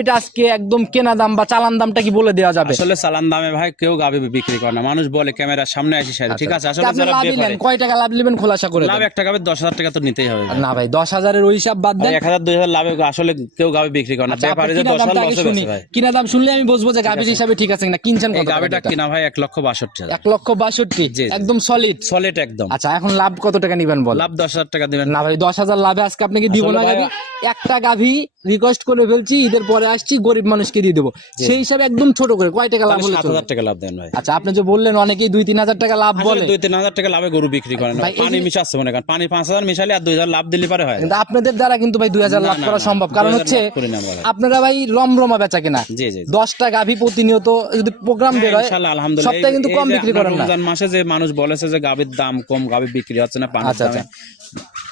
এটা আজকে একদম কেনা দাম বা চালান দামটা কি বলে দেওয়া যাবে? আসলে চালান দামে ভাই কেউ গাবি বিক্রি করে না। মানুষ বলে ক্যামেরার সামনে আসি সারি ঠিক আছে? আসলে আপনি যারা নেন কয় টাকা লাভ নেবেন খোলাসা করে লাভ দেন। এক টাকা টাকা তো নিতেই হবে না ভাই দশ হাজারের ওই হিসাব বাদ দেন। এক হাজার লাভে আসলে কেউ গাবি বিক্রি করে না। আচ্ছা, ব্যাপারে যে কিনা লসে দাম শুনলে আমি বুঝব যে গাভীর হিসাবে ঠিক আছে কিনা। কিনছেন কত টাকা কিনা ভাই লক্ষ বাষট্টি হাজার। এক লক্ষ বাষট্টি? জি, জি। একদম সলিড সলিড একদম। আচ্ছা এখন লাভ কত টাকা নিবেন বল লাভ দশ হাজার টাকা দিবেন। না ভাই দশ হাজার লাভে আজকে আপনাকে দিব না একটা গাভী রিকোয়েস্ট করে ফেলছি ঈদের পরে আসছি গরিব মানুষকে দিয়ে দেবো। সেই হিসাবে একদম ছোট করে কয় টাকা লাভ হলে সাত হাজার টাকা লাভ দেন ভাই। আচ্ছা আপনি যে বললেন অনেকেই দুই তিন হাজার টাকা লাভ বলে। দুই তিন হাজার টাকা লাভে গরু বিক্রি করেন। পানি মিশাচ্ছে মনে করেন। পানি পাঁচ হাজার মিশালে আর দুই হাজার লাভ দিলে পারে হয়। কিন্তু আপনাদের দ্বারা কিন্তু ভাই দুই হাজার লাভ করা সম্ভব। কারণ হচ্ছে। আপনারা ভাই রমরমা বেচা কিনা। জি জি জি। দশটা গাভী প্রতিনিয়ত যদি প্রোগ্রাম বের হয় হ্যাঁ, ইনশাআল্লাহ, আলহামদুলিল্লাহ। সপ্তাহে কিন্তু কম বিক্রি করেন না। মাসে যে মানুষ বলেছে যে গাবির দাম কম গাবি বিক্রি হচ্ছে না পানির আচ্ছা, দামে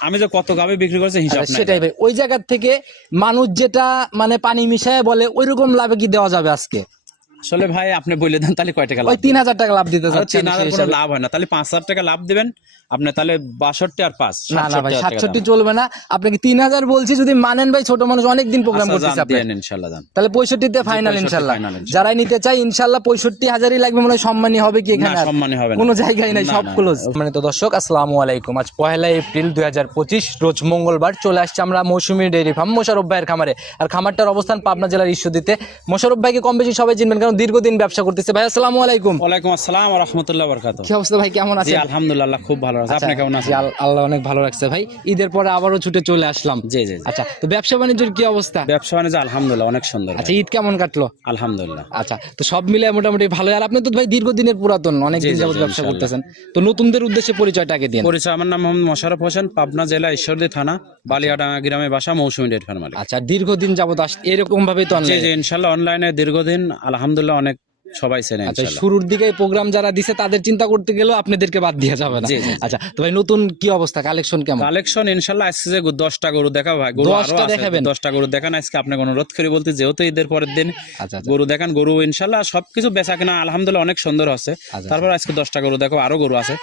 আমি যে কত গাবে বিক্রি করছে হিসাব নাই সেটাই ভাই। ওই জায়গা থেকে মানুষ যেটা মানে পানি মিশায় বলে ওইরকম লাভে কি দেওয়া যাবে আজকে? আসলে ভাই আপনি বলে দেন তাহলে কয় টাকা লাভ তিন হাজার টাকা লাভ দিতে তিন হাজার লাভ হয় না তাহলে পাঁচ হাজার টাকা লাভ দিবেন আপনি তাহলে বাষট্টি আর পাঁচ না না ভাই 67 হাজার টাকা সাতষট্টি চলবে না। আপনাকে তিন হাজার বলছি? যদি মানেন ভাই ছোট মানুষ অনেকদিন প্রোগ্রাম আচ্ছা, করতেছে ইনশাল্লাহ তাহলে পঁয়ষট্টিতে ফাইনাল ইনশাল্লাহ। যারাই নিতে চাই ইনশাল্লাহ পঁয়ষট্টি হাজারই লাগবে মনে হয় সম্মানী হবে কি এখানে সম্মানী হবে কোনো জায়গায় নাই সব ক্লোজ মানে তো দর্শক আসসালামু আলাইকুম। আজ পহেলা এপ্রিল দুই হাজার পঁচিশ রোজ মঙ্গলবার চলে আসছে আমরা মৌসুমী ডেয়ারি ফার্ম মোশারফ ভাইয়ের খামারে। আর খামারটার অবস্থান পাবনা জেলার ঈশ্বরদীতে মোশারফ ভাইকে কম বেশি সবাই চিনবেন কারণ দীর্ঘদিন ব্যবসা করতেছে। ভাই আসসালামু আলাইকুম। ওয়ালাইকুম আসসালাম রহমতুল্লাহ বরকাত কি অবস্থা ভাই কেমন জি আছেন? আলহামদুলিল্লাহ খুব ভালো আছে আপনি কেমন আছেন? আল্লাহ অনেক ভালো রাখছে ভাই। ঈদের পরে আবারও ছুটে চলে আসলাম। জি জি জি। আচ্ছা তো ব্যবসা বাণিজ্যের কি অবস্থা? ব্যবসা বাণিজ্য আলহামদুলিল্লাহ অনেক সুন্দর আচ্ছা ঈদ কেমন কাটলো? আলহামদুলিল্লাহ। আচ্ছা তো সব মিলে মোটামুটি ভালো। আর আপনি তো ভাই দীর্ঘদিনের পুরাতন অনেক দিন যাবত ব্যবসা করতেছেন। তো নতুনদের উদ্দেশ্যে পরিচয়টা আগে দিন পরিচয় আমার নাম মোহাম্মদ মোশারফ হোসেন পাবনা জেলা ঈশ্বরদী থানা বালিয়াডাঙ্গা গ্রামে বাসা মৌসুমী ডেট ফার্ম আচ্ছা দীর্ঘদিন যাবত আস এরকম ভাবেই তো জি জি ইনশাল্লাহ অনলাইনে দীর্ঘদিন আলহামদুলিল্লাহ অনেক সবাই চেনে আচ্ছা শুরুর দিকে প্রোগ্রাম যারা দিছে তাদের চিন্তা করতে গেলেও আপনাদেরকে বাদ দেওয়া যাবে না। আচ্ছা তো ভাই নতুন কি অবস্থা? কালেকশন কেমন? কালেকশন ইনশাল্লাহ আজকে যে দশটা গরু দেখা ভাই। গরু আরও দশটা আছে। দেখাবেন? দশটা গরু দেখান আজকে আপনাকে অনুরোধ করি বলতে যেহেতু ঈদের পরের দিন আচ্ছা আচ্ছা। গরু দেখান গরু ইনশাল্লাহ সবকিছু বেচা কিনা আলহামদুলিল্লাহ অনেক সুন্দর হচ্ছে আচ্ছা। তারপর আজকে দশটা গরু দেখো আরও গরু আছে।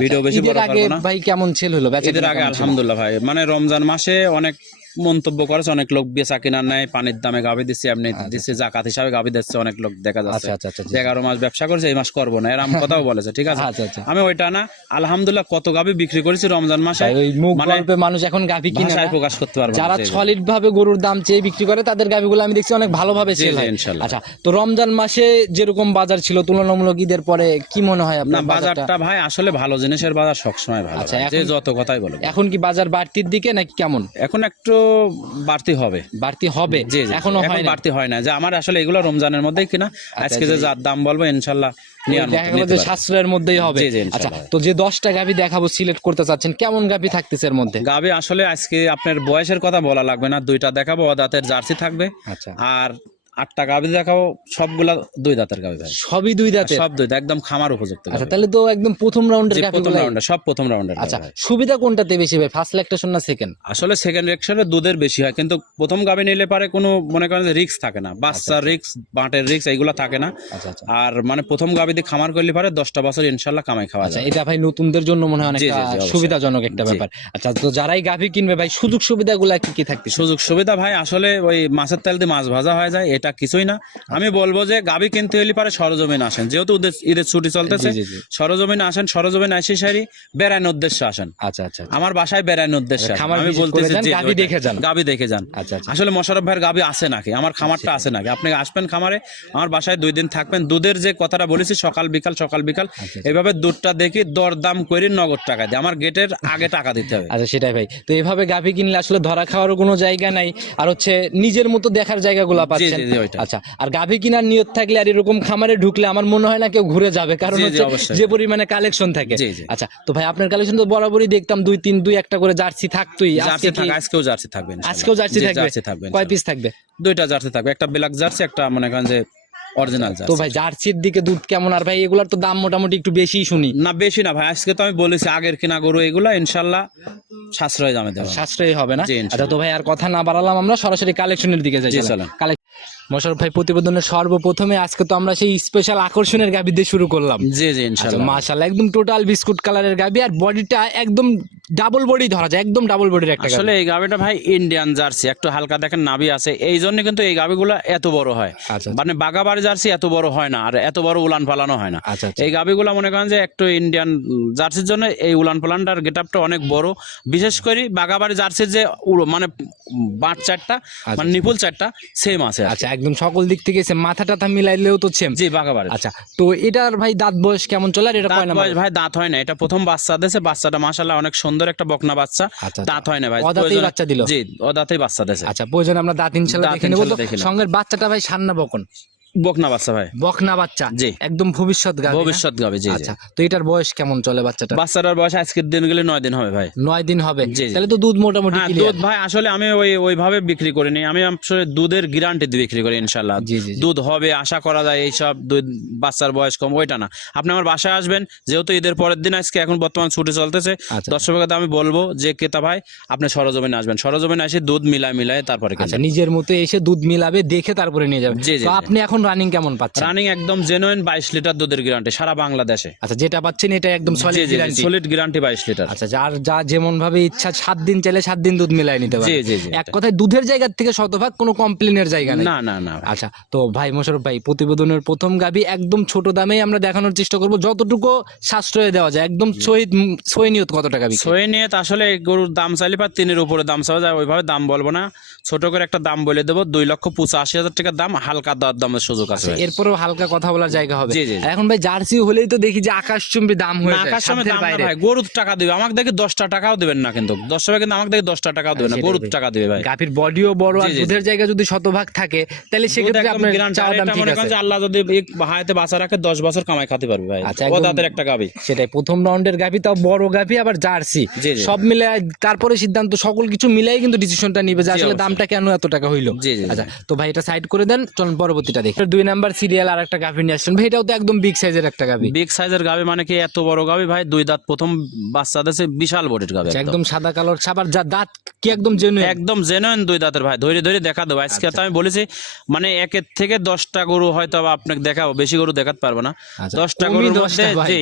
ভিডিও বেশি বড় আগে না। ভাই কেমন ছেল হলো? বেচা আগে আলহামদুলিল্লাহ ভাই। মানে রমজান মাসে অনেক মন্তব্য করেছে অনেক লোক বেচা কিনা নেয় পানির দামে গাভি দিচ্ছে এমনি দিচ্ছে জাকাত হিসাবে গাভি দিচ্ছে অনেক লোক দেখা যাচ্ছে। আচ্ছা আচ্ছা আচ্ছা এগারো মাস ব্যবসা করেছে এই মাস করব না এরকম কথাও বলেছে ঠিক আছে? আচ্ছা আচ্ছা। আমি ওইটা না আলহামদুলিল্লাহ কত গাভি বিক্রি করেছি রমজান মাসে মানে মানুষ এখন গাভি কিনে প্রকাশ করতে পারব। যারা। সলিড ভাবে গরুর দাম চেয়ে বিক্রি করে তাদের গাভিগুলো আমি দেখছি অনেক ভালোভাবে সেল হয়। আচ্ছা তো রমজান মাসে যেরকম বাজার ছিল তুলনামূলক ঈদের পরে কি মনে হয় আপনার বাজারটা? ভাই আসলে ভালো জিনিসের বাজার সবসময় ভালো আচ্ছা, যে যত কথাই বলো এখন কি বাজার বাড়তির দিকে নাকি কেমন? এখন একটু বাড়তি হবে। বাড়তি হবে। জি জি। এখনও এখন বাড়তি হয় না। যে আমার আসলে এগুলো রমজানের মধ্যেই কিনা আজকে যে যার দাম বলব ইনশাল্লাহ যে। সাশ্রয়ের মধ্যেই হবে। আচ্ছা তো যে দশটা গাভি দেখাবো সিলেক্ট করতে চাচ্ছেন কেমন গাভি থাকতেছে এর মধ্যে? গাভি আসলে আজকে আপনার বয়সের কথা বলা লাগবে না। দুইটা দেখাবো অদাতের জার্সি থাকবে। আচ্ছা। আর আটটা গাভি সবগুলা দুই দাঁতের গাভি ভাই। সবই দুই দাঁতে সব দুই একদম খামার উপযুক্ত আচ্ছা তাহলে তো একদম প্রথম রাউন্ডের প্রথম রাউন্ডে সব প্রথম রাউন্ডের আচ্ছা সুবিধা কোনটাতে বেশি ভাই? ফার্স্ট ল্যাকটেশন না সেকেন্ড আসলে সেকেন্ড দুধের বেশি হয় কিন্তু প্রথম গাভি নিলে পারে কোনো মনে করেন রিক্স থাকে না। বাচ্চার রিক্স বাঁটের রিক্স এইগুলো থাকে না। আচ্ছা আচ্ছা। আর মানে প্রথম গাভি দিয়ে খামার করলে পারে দশটা বছর ইনশাল্লাহ কামাই খাওয়া আচ্ছা যায়। এটা ভাই নতুনদের জন্য মনে হয় অবশ্যই। সুবিধাজনক একটা ব্যাপার। আচ্ছা তো যারাই গাভি কিনবে ভাই সুযোগ সুবিধাগুলো কি কি থাকতেছে? সুযোগ সুবিধা ভাই আসলে ওই মাছের তেল দিয়ে মাছ ভাজা হয়ে যায় এটা কিছুই না। আমি বলব যে গাভি কিনতে হলে পারে সরজমিন আসেন। যেহেতু ঈদের- ছুটি চলতেছে। সরজমিন আসেন সরজমিন আসি সারি বেড়ানোর উদ্দেশ্যে আসেন। আচ্ছা আচ্ছা আচ্ছা। আমার বাসায় বেড়ানোর উদ্দেশ্যে আমি বলতেছি ওইটাই। দেখে যান। গাভী দেখে যান। আচ্ছা আচ্ছা। আসলে মোশারফ ভাইয়ের গাভী আছে নাকি? আমার খামারটা আছে নাকি? আপনি আসবেন খামারে? আমার বাসায় দুই দিন থাকবেন। দুধের যে কথাটা বলেছি সকাল বিকাল সকাল বিকাল আচ্ছা, এভাবে দুধটা দেখি দরদাম করে নগদ টাকা দিয়ে আমার গেটের আগে টাকা দিতে হবে। আচ্ছা সেটাই ভাই। তো এভাবে গাভি কিনলে আসলে ধরা খাওয়ারও কোনো জায়গা নাই। আর হচ্ছে নিজের মতো দেখার জায়গাগুলো পাচ্ছেন। জি, জি, আচ্ছা আর গাভি কিনার নিয়ত থাকলে আর এরকম খামারে ঢুকলে আমার মনে হয় না কেউ ঘুরে যাবে কারণ হচ্ছে। যে পরিমাণে কালেকশন থাকে। আচ্ছা তো ভাই আপনার কালেকশন তো বরাবরই দেখতাম দুই তিন দুই একটা করে জার্সি থাকতোই আজকেও জার্সি থাকবে আজকেও জার্সি থাকবে? কয় পিস থাকবে? দুইটা জার্সি থাকবে একটা ব্ল্যাক জার্সি একটা মনে করেন যে অরিজিনাল তো ভাই জার্সির দিকে দুধ কেমন? আর ভাই এগুলার তো দাম মোটামুটি একটু বেশি শুনি। না বেশি না ভাই আজকে তো আমি বলেছি আগের কিনা গরু এগুলা ইনশাল্লাহ সাশ্রয় দামে দেবো সাশ্রয়ী হবে না। আচ্ছা তো ভাই আর কথা না বাড়ালাম আমরা সরাসরি কালেকশনের দিকে যাই চলেন। কালেক- ভাই প্রতিবেদনের সর্বপ্রথমে আজকে তো আমরা সেই স্পেশাল আকর্ষণের গাবি দিয়ে শুরু করলাম। জি জি ইনশাআল্লাহ মাশাআল্লাহ একদম টোটাল বিস্কুট কালারের গাবি আর বডিটা একদম ডাবল বডি ধরা যায় একদম ডাবল বডির একটা আসলে এই গাবিটা ভাই ইন্ডিয়ান জার্সি একটু হালকা দেখেন নাভি আছে। এই জন্য কিন্তু এই গাবিগুলো এত বড় হয়। আচ্ছা মানে বাগাবাড়ি জার্সি এত বড় হয় না আর এত বড় উলান ফালানো হয় না। আচ্ছা আচ্ছা। এই গাবিগুলো মনে করেন যে একটু ইন্ডিয়ান জার্সির জন্য এই উলান পালানটার গেট আপটা অনেক বড়। বিশেষ করে বাগাবাড়ি জার্সির যে মানে বাট চারটা মানে নিপুল চারটা সেম আছে আচ্ছা একদম সকল দিক থেকে সে মাথা টাথা মিলাইলেও তো সেম জি বাগাবাড়ি আচ্ছা তো এটার ভাই দাঁত বয়স কেমন চলে আর এটা কয় নাম্বার? বয়স ভাই দাঁত হয় না এটা প্রথম বাচ্চা দিয়েছে বাচ্চাটা মাশাল্লাহ অনেক সুন্দর একটা বকনা বাচ্চা। আচ্ছা, দাঁত হয় না ভাই ওদাতেই বাচ্চা দিল? জি অদাতেই বাচ্চা দেয় আচ্ছা প্রয়োজন আমরা দাঁত ইনশাআল্লাহ দেখে নেব। সঙ্গের বাচ্চাটা ভাই সান্না বকন। বকনা বাচ্চা ভাই। বকনা বাচ্চা? জি। একদম ভবিষ্যৎ গাভী না? ভবিষ্যৎ গাবে জি। আচ্ছা তো এটার বয়স কেমন চলে বাচ্চাটা বাচ্চাটার বয়স আজকের দিন গেলে নয় দিন হবে ভাই। নয় দিন হবে। তাহলে তো দুধ মোটামুটি হ্যাঁ দুধ ভাই আসলে আমি ওই ওইভাবে বিক্রি করিনি। আমি আসলে দুধের গ্যারান্টি দিয়ে বিক্রি করি ইনশাল্লাহ। দুধ হবে আশা করা যায় এইসব দুধ বাচ্চার বয়স কম ওইটা না। আপনি আমার বাসায় আসবেন যেহেতু ঈদের পরের দিন আজকে এখন বর্তমান ছুটি চলতেছে। আচ্ছা। দর্শকদের আমি বলব যে কেতা ভাই আপনি সরজমিনে আসবেন। সরজমিনে এসে দুধ মিলায় মিলায় তারপরে আচ্ছা নিজের মতো এসে দুধ মিলাবে দেখে তারপরে নিয়ে যাবে জি, জি, তো আপনি এখন রানিং কেমন পাচ্ছেন? রানিং একদম জেনুইন বাইশ লিটার দুধের গ্যারান্টি সারা বাংলাদেশে। আচ্ছা যেটা পাচ্ছেন এটা একদম সলিড গ্যারান্টি সলিড গ্যারান্টি বাইশ লিটার। আচ্ছা যার যা যেমন ভাবে ইচ্ছা সাত দিন চাইলে সাত দিন দুধ মিলাই নিতে পারে জি জি জি এক কথায় দুধের জায়গা থেকে শতভাগ কোনো কমপ্লেনের জায়গা নেই। না না না। আচ্ছা তো ভাই মোশারফ ভাই প্রতিবেদনের প্রথম গাবি একদম ছোট দামেই আমরা দেখানোর চেষ্টা করব। যতটুকু সাশ্রয়ে দেওয়া যায় একদম সহিত সৈনিয়ত কত টাকা বিক্রি? সয়ে নিয়ে তো আসলে গরুর দাম চাইলে বা তিনের উপরে দাম চাওয়া যায় ওইভাবে দাম বলব না। ছোট করে একটা দাম বলে দেবো দুই লক্ষ পঁচাশি হাজার টাকার দাম হালকা দর দামের সুযোগ আছে। এরপরেও হালকা কথা বলার জায়গা হবে। এখন ভাই জার্সি হলেই তো দেখি যে আকাশচুম্বী দাম হয়ে যায় আকাশ ভাই গরুর টাকা দিবে। আমাকে দেখে দশটা টাকাও দেবেন না কিন্তু। দশ টাকা কিন্তু আমাকে দেখে দশটা টাকাও দেবে না গরুর টাকা দিবে ভাই। গাভীর বডিও বড় আর। দুধের জায়গা যদি শতভাগ থাকে তাহলে সেক্ষেত্রে আপনার চাওয়া দাম ঠিক মনে করেন আছে। আল্লাহ যদি এক হায়াতে বাঁচা রাখে দশ বছর কামাই খাতে পারবে ভাই। আচ্ছা, ও দাঁতের একটা গাবি সেটাই প্রথম রাউন্ডের গাভী তাও বড় গাভী আবার জার্সি। সব মিলে তারপরে সিদ্ধান্ত সকল কিছু মিলাই কিন্তু ডিসিশনটা নিবে যে আসলে দামটা কেন এত টাকা হইল। জি, জি, জি। আচ্ছা তো ভাই এটা সাইড করে দেন চলুন পরবর্তীটা দেখি। দুই নাম্বার সিরিয়াল আর একটা গাভী নিয়ে আসছেন। ভাই এটাও তো একদম বিগ সাইজের একটা গাভী। বিগ সাইজের গাবি মানে কি এত বড় গাবি ভাই দুই দাঁত প্রথম বাচ্চা দিয়েছে বিশাল বডির গাবি আচ্ছা, একদম। সাদা কালোর ছাপার যা দাঁত কি একদম জেনুইন একদম জেনুইন দুই দাঁতের ভাই। ধরে ধরে দেখা দেবো আজকে আচ্ছা। তো আমি বলেছি মানে একের থেকে দশটা গরু হয়তো আপনাকে দেখাবো বেশি গরু দেখাতে পারব না। আচ্ছা, দশটা গরুর মধ্যে। জি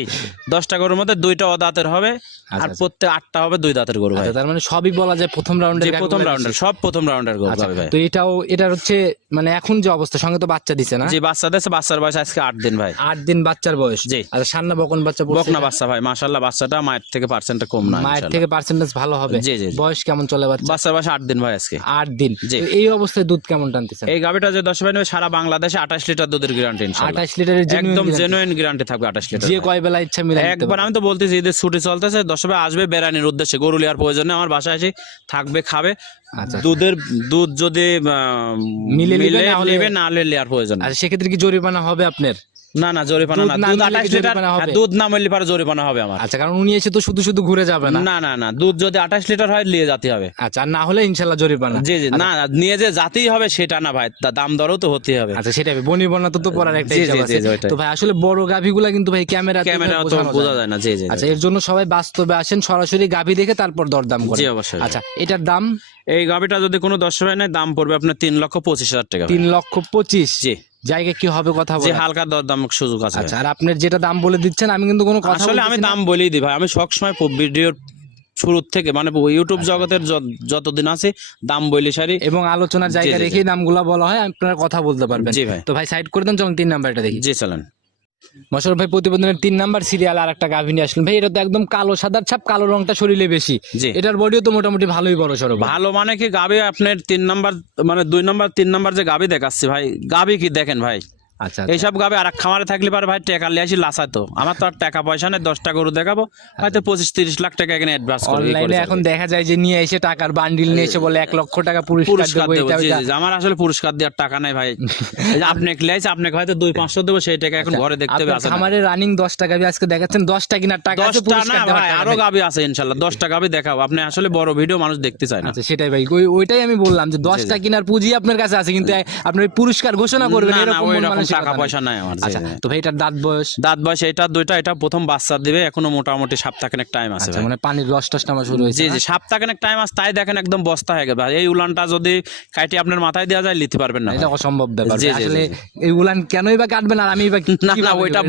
দশটা গরুর মধ্যে দুইটা অদাঁতের হবে আর। প্রত্যেক আটটা হবে দুই দাঁতের গরু ভাই। তার মানে সবই বলা যায় প্রথম রাউন্ডের প্রথম রাউন্ডের সব প্রথম রাউন্ডের গরু ভাই। তো এটাও এটার হচ্ছে মানে এখন যে অবস্থা সঙ্গে তো বাচ্চা দিছে না? জি বাচ্চা দিয়েছে বাচ্চার বয়স আজকে আট দিন ভাই। আট দিন বাচ্চার বয়স? জি। আচ্ছা সান্না বকন বাচ্চা বকনা বাচ্চা ভাই মাশাল্লাহ বাচ্চাটা মায়ের থেকে পার্সেন্টটা কম না মায়ের থেকে পার্সেন্টেজ ভালো হবে? জি, জি। বয়স কেমন চলে বাচ্চা? বাচ্চার বয়স আট দিন ভাই আজকে। আট দিন। এই অবস্থায় দুধ কেমন টানতেছে এই গাবিটা যে দশ ভাই নেবে সারা বাংলাদেশে আঠাশ লিটার দুধের গ্যারান্টি আঠাশ লিটারের একদম। জেনুইন গ্যারান্টি থাকবে আঠাশ লিটার যে কয় বেলা ইচ্ছা মিলে একবার আমি তো বলতেছি ঈদের ছুটি চলতেছে দশ ভাই আসবে বেড়ানির উদ্দেশ্যে গরু লিয়ার প্রয়োজনে আমার বাসায় এসে থাকবে খাবে। দুধের দুধ যদি আহ, মিলে নিবে, মিলে না হলে- নেবে না হলে লিয়ার প্রয়োজন আর সেক্ষেত্রে কি জরিমানা হবে আপনার? না না জরিমানা না। না দুধ আঠাশ লিটার? হ্যাঁ, দুধ না মিললে পারে জরিমানা হবে আমার। আচ্ছা কারণ উনি এসে তো শুধু শুধু ঘুরে যাবে না। না না না দুধ যদি আঠাশ লিটার হয় নিয়ে যেতে হবে। আচ্ছা আর না হলে ইনশাল্লাহ জরিমানা। জি জি না নিয়ে যে জাতেই হবে সেটা না ভাই দাম দরও তো হতেই হবে। আচ্ছা সেটাই বনি বর্ণা তো তো পড়ার একটা হিসাব আছে। তো ভাই আসলে বড় গাভিগুলা কিন্তু ভাই ক্যামেরা ক্যামেরা তো বোঝা যায় না জি জি আচ্ছা এর জন্য সবাই বাস্তবে আসেন সরাসরি গাভি দেখে তারপর দরদাম করে জি অবশ্যই। আচ্ছা এটার দাম? এই গাবিটা যদি কোনো দশ ভাই নেয় দাম পড়বে আপনার তিন লক্ষ পঁচিশ হাজার টাকা তিন লক্ষ পঁচিশ? জি। জায়গা কি হবে কথা বলে? হালকা দর দাম সুযোগ আছে। আচ্ছা আর আপনি যেটা দাম বলে দিচ্ছেন আমি কিন্তু কোনো কথা আসলে আমি দাম বলেই দিই ভাই। আমি সবসময় ভিডিওর শুরুর থেকে মানে ইউটিউব জগতের যত- যতদিন আছে দাম বলি সারি। এবং আলোচনার জায়গা রেখে দামগুলো বলা হয় আপনারা কথা বলতে পারবেন। জি ভাই। তো ভাই সাইড করে দেন চলুন তিন নাম্বারটা দেখি। জি চলেন। মশর ভাই প্রতিবেদনের তিন নাম্বার সিরিয়াল আর একটা গাভী নিয়ে আসলেন। ভাই এটা তো একদম কালো সাদার ছাপ কালো রংটা শরীরে বেশি। এটার বডিও তো মোটামুটি ভালোই বড় সড়ো ভালো মানে কি গাবি আপনার তিন নাম্বার মানে দুই নাম্বার তিন নাম্বার যে গাবি দেখাচ্ছি ভাই গাবি কি দেখেন ভাই? আচ্ছা এইসব গাবে আর খামারে থাকলে পারে ভাই টাকা লিয়ে আসি লাসাতো আমার তো আর টাকা পয়সা নেই দশটা গরু দেখাবো। হয়তো পঁচিশ তিরিশ লাখ টাকা এখানে অ্যাডভান্স করে অনলাইনে এখন দেখা যায় যে নিয়ে এসে টাকার বান্ডিল নিয়ে এসে বলে এক লক্ষ টাকা পুরস্কার দেবো আমার আসলে পুরস্কার দেওয়ার টাকা নাই ভাই। আপনি লিয়েছে আপনাকে হয়তো দুই পাঁচশো দেবো সেই টাকা এখন ঘরে দেখতে হবে। খামারে রানিং দশটা গাভী আজকে দেখাচ্ছেন দশটা কিনার টাকা আছে পুরস্কার না ভাই আরও গাবি আছে ইনশাল্লাহ দশটা গাবি দেখাবো। আপনি আসলে বড় ভিডিও মানুষ দেখতে চায় না। আচ্ছা সেটাই ভাই। ওইটাই আমি বললাম যে দশটা কিনার পুঁজি আপনার কাছে আছে কিন্তু আপনার পুরস্কার ঘোষণা করবেন এরকম মন মানসিকতা টাকা পয়সা নাই আমার আচ্ছা তো ভাই এটার দাঁত বয়স? দাঁত বয়স এটা দুইটা এটা প্রথম বাচ্চা দিবে এখনও মোটামুটি সপ্তাহখানেক টাইম আছে আচ্ছা মানে পানির রস টস নামা শুরু হয়েছে জি জি সপ্তাহখানেক টাইম আছে তাই দেখেন একদম বস্তা হয়ে গেছে এই উলানটা যদি কাটি আপনার মাথায় দেওয়া যায় নিতে পারবেন না এটা অসম্ভব ব্যাপার আসলে এই উলান কেনই বা কাটবেন আর আমি বা না, না, ওইটা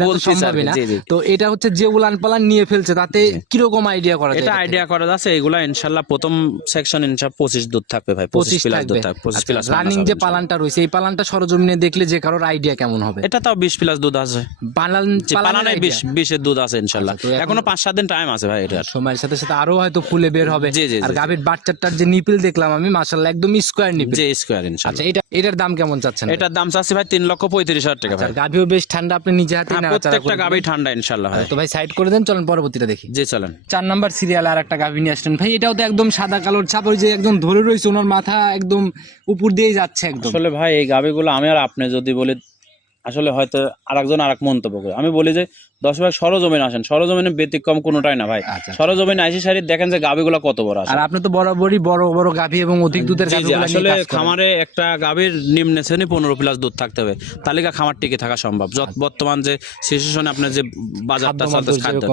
না। তো এটা হচ্ছে যে উলান পালান নিয়ে ফেলছে তাতে কীরকম আইডিয়া করা যায় এটা আইডিয়া করা যাচ্ছে এগুলা ইনশাল্লাহ প্রথম সেকশন ইনশাল্লাহ পঁচিশ দুধ থাকবে ভাই পঁচিশ পঁচিশ প্লাস দুধ থাকবে। থাকবে পঁচিশ আচ্ছা, প্লাস রানিং যে পালানটা রয়েছে এই পালানটা সরজমিনে দেখলে যে কারোর আইডিয়া কেমন? হবে? এটা তাও বিশ প্লাস দুধ আছে। পালানে বিশ বিশের দুধ আছে ইনশাল্লাহ। আচ্ছা, এখনও পাঁচ সাত দিন টাইম আছে ভাই এটার। সময়ের সাথে সাথে আরও হয়তো ফুলে বের হবে। জি, জি, আর গাভীর বাচ্চাটার যে নিপিল দেখলাম আমি মাশাআল্লাহ একদম স্কোয়ার নিপিল যে স্কোয়ার ইনশাল্লাহ। আচ্ছা এটা এটার দাম কেমন চাচ্ছেন? এটার দাম চাচ্ছি ভাই তিন লক্ষ পঁয়ত্রিশ হাজার টাকা আচ্ছা, ভাই। গাভীও বেশ ঠান্ডা আপনি নিজে হাতে হ্যাঁ, প্রত্যেকটা গাবি ঠান্ডা ইনশাল্লাহ ভাই। তো ভাই সাইড করে দেন চলেন পরবর্তীটা দেখি। জি চলেন। চার নাম্বার সিরিয়াল আর একটা গাভী নিয়ে আসলেন। ভাই এটাও তো একদম সাদা কালোর ছাপ ওই যে একদম ধরে রয়েছে ওনার মাথা একদম উপর দিয়ে যাচ্ছে একদম। আসলে ভাই এই গাবিগুলো আমি আর আপনি যদি বলি আসলে হয়তো আরেকজন আরেক মন্তব্য করে। আমি বলি যে দশ ভাই সরজমিন আসেন সরজমিনে ব্যতিক্রম কোনোটাই না ভাই। আচ্ছা। সরজমিন আইসি সারি দেখেন যে গাবিগুলো কত বড় আছে। আর আপনি তো বরাবরই বড় বড় গাভী এবং অধিক দুধের গাভীগুলো আসলে। খামারে একটা গাভীর নিম্নে শ্রেণি পনেরো প্লাস দুধ থাকতে হবে। তালিকা খামার টিকে থাকা সম্ভব। বর্তমান যে সিচুয়েশনে আপনার যে বাজারটা খাদ্য চলতেছে খাদ্য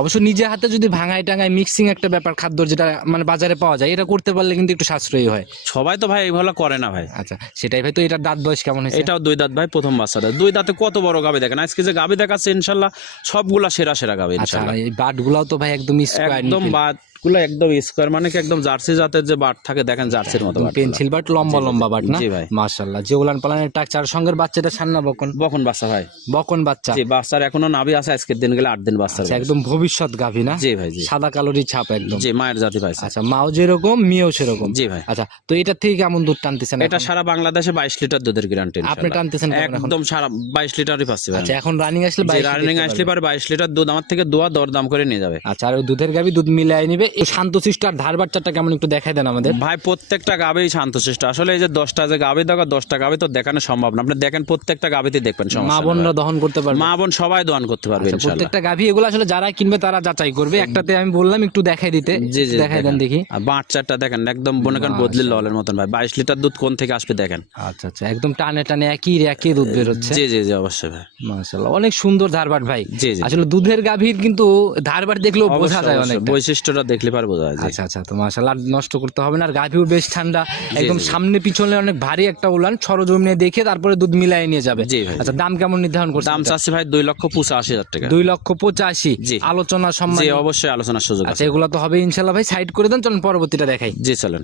অবশ্য নিজে হাতে যদি ভাঙায় টাঙায় মিক্সিং একটা ব্যাপার খাদ্য যেটা মানে বাজারে পাওয়া যায় এটা করতে পারলে কিন্তু একটু সাশ্রয়ী হয়। সবাই তো ভাই এইভাবে করে না ভাই। আচ্ছা সেটাই ভাই তো এটার দাঁত বয়স কেমন হয়েছে? এটাও দুই দাঁত ভাই প্রথম বাচ্চাটা। দুই দাঁতে কত বড় গাবি দেখেন? আজকে যে গাবি দেখাচ্ছে ইনশাল্লাহ সবগুলা সেরা সেরা গাবে ইনশাআল্লাহ। বাটগুলাও এই বাটগুলাও তো ভাই একদম স্কয়ার একদম বাটগুলো একদম স্কোয়ার মানে কি একদম জার্সি জাতের যে বাট থাকে দেখেন জার্সির মতো পেন্সিল বাট লম্বা লম্বা বাট না? জি ভাই। মাশাআল্লাহ। যে উলান পালানের টাকচার সঙ্গের বাচ্চাটা ছান্না বকন। বকন বাচ্চা ভাই। বকন বাচ্চা। জি বাচ্চার এখনও নাভি আছে আজকের দিন গেলে আট দিন বাচ্চার আচ্ছা বয়স। একদম ভবিষ্যৎ গাভী না? জি ভাই জি। সাদা কালোরি ছাপ একদম। জি মায়ের জাতি পাইছে। আচ্ছা মাও যেরকম মিও সেরকম। জি ভাই। আচ্ছা তো এটা থেকে কেমন দুধ টানতেছেন এটা সারা বাংলাদেশে বাইশ লিটার দুধের গ্যারান্টি আপনি টানতেছেন একদম সারা বাইশ লিটারই পাচ্ছি ভাই। আচ্ছা এখন রানিং আসলে রানিং আসলে পারে বাইশ লিটার দুধ আমার থেকে দোয়া দর দাম করে নিয়ে যাবে। আচ্ছা আর দুধের গাভী দুধ মিলাই নিবে এই শান্তশিষ্ট আর ধার বাচ্চাটা কেমন একটু দেখাই দেন আমাদের? ভাই প্রত্যেকটা গাবেই শান্তশিষ্ট আসলে এই যে দশটা যে গাবি দেখা দশটা গাবি তো দেখানো সম্ভব না। আপনি দেখেন প্রত্যেকটা গাবিতে দেখবেন মা বোনরা দহন করতে পারবে। মা বোন সবাই দোয়ান করতে পারবে আচ্ছা, প্রত্যেকটা গাভী এগুলো আসলে যারা কিনবে তারা যাচাই করবে। একটাতে আমি বললাম একটু দেখাই দিতে। জি জি দেখাই দেন দেখি। চারটা দেখেন একদম মনে করেন বদলি ললের মতন ভাই। বাইশ লিটার দুধ কোন থেকে আসবে দেখেন? আচ্ছা আচ্ছা একদম টানে টানে একই একই দুধ বেরোচ্ছে জি জি জি অবশ্যই ভাই। মাশাআল্লাহ অনেক সুন্দর ধারবাট ভাই। জি জি। আসলে দুধের গাভীর কিন্তু ধারবাট দেখলেও বোঝা যায় অনেক বৈশিষ্ট্যটা দেখলে পারব আচ্ছা আচ্ছা তো মাশাআল্লাহ আর নষ্ট করতে হবে না আর গাভীও বেশ ঠান্ডা। একদম সামনে পিছনে অনেক ভারী একটা উলান সরজমিনে দেখে তারপরে দুধ মিলাই নিয়ে যাবে। আচ্ছা দাম কেমন নির্ধারণ করছে দাম চাচ্ছি ভাই দুই লক্ষ পঁচাশি হাজার টাকা। দুই লক্ষ পঁচাশি। আলোচনা সম্মান। অবশ্যই আলোচনার সুযোগ আচ্ছা আছে। এগুলো তো হবে ইনশাল্লাহ ভাই সাইড করে দেন চলুন পরবর্তীটা দেখাই। জি চলেন।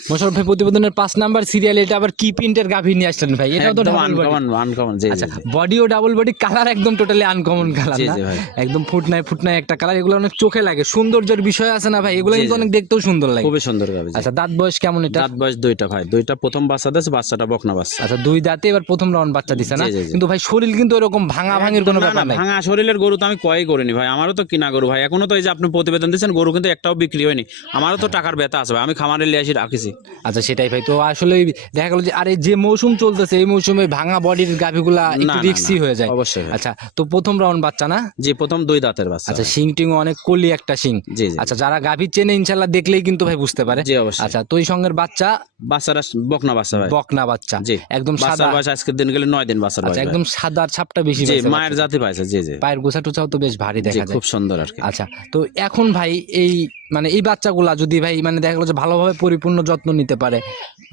মোশারফ ভাই প্রতিবেদনের পাঁচ নাম্বার সিরিয়াল এটা আবার কি প্রিন্টের গাভী নিয়ে আসলেন ভাই? এটাও তো আনকমন আনকমন জি জি, আচ্ছা বডিও ডাবল বডি কালার একদম টোটালি আনকমন কালার না? একদম ফুটনায় ফুটনায় একটা কালার এগুলো অনেক চোখে লাগে সৌন্দর্যের বিষয় আছে না ভাই? এগুলো কিন্তু অনেক দেখতেও সুন্দর লাগে। খুবই সুন্দর জি। আচ্ছা দাঁত বয়স কেমন এটা? দাঁত বয়স দুইটা ভাই দুইটা প্রথম বাচ্চা দিয়েছে বাচ্চাটা বকনা বাচ্চা। আচ্ছা দুই দাঁতে এবার প্রথম রাউন্ড বাচ্চা দিছে না। কিন্তু ভাই শরীর কিন্তু এরকম ভাঙা ভাঙের কোনো ব্যাপার নাই। ভাঙা শরীরের গরু তো আমি কয়ই করিনি ভাই আমারও তো কিনা গরু ভাই। এখনও তো এই যে আপনি প্রতিবেদন দিচ্ছেন গরু কিন্তু একটাও বিক্রি হয়নি। আমারও তো টাকার ব্যথা আছে ভাই আমি খামারে লিয়ে আসি রাখিছি। আচ্ছা সেটাই ভাই। তো আসলে দেখা গেল যে আরে যে মৌসুম চলতেছে এই মৌসুমে ভাঙা বডির গাভিগুলা একটু রিক্সি হয়ে যায়। অবশ্যই আচ্ছা তো প্রথম রাউন্ড বাচ্চা না? জি প্রথম দুই দাঁতের বাচ্চা আচ্ছা শিং টিং অনেক কলি একটা শিং। জি আচ্ছা যারা গাভী চেনে ইনশাল্লাহ দেখলেই কিন্তু ভাই বুঝতে পারে। জি অবশ্যই। আচ্ছা তো এই সঙ্গের বাচ্চা? বাচ্চারা বকনা বাচ্চা ভাই। বকনা বাচ্চা। জি। একদম সাদা। বয়স আজকের দিন গেলে নয় দিন বাচ্চার বয়স আচ্ছা। একদম সাদার ছাপটা বেশি জি মায়ের জাতি পাইছে জি জি। পায়ের গোছা টোছাও তো বেশ ভারী দেখা যায়। খুব সুন্দর আর কি। আচ্ছা তো এখন ভাই এই মানে এই বাচ্চাগুলা যদি ভাই মানে দেখা গেলো যে ভালোভাবে পরিপূর্ণ যত্ন নিতে পারে।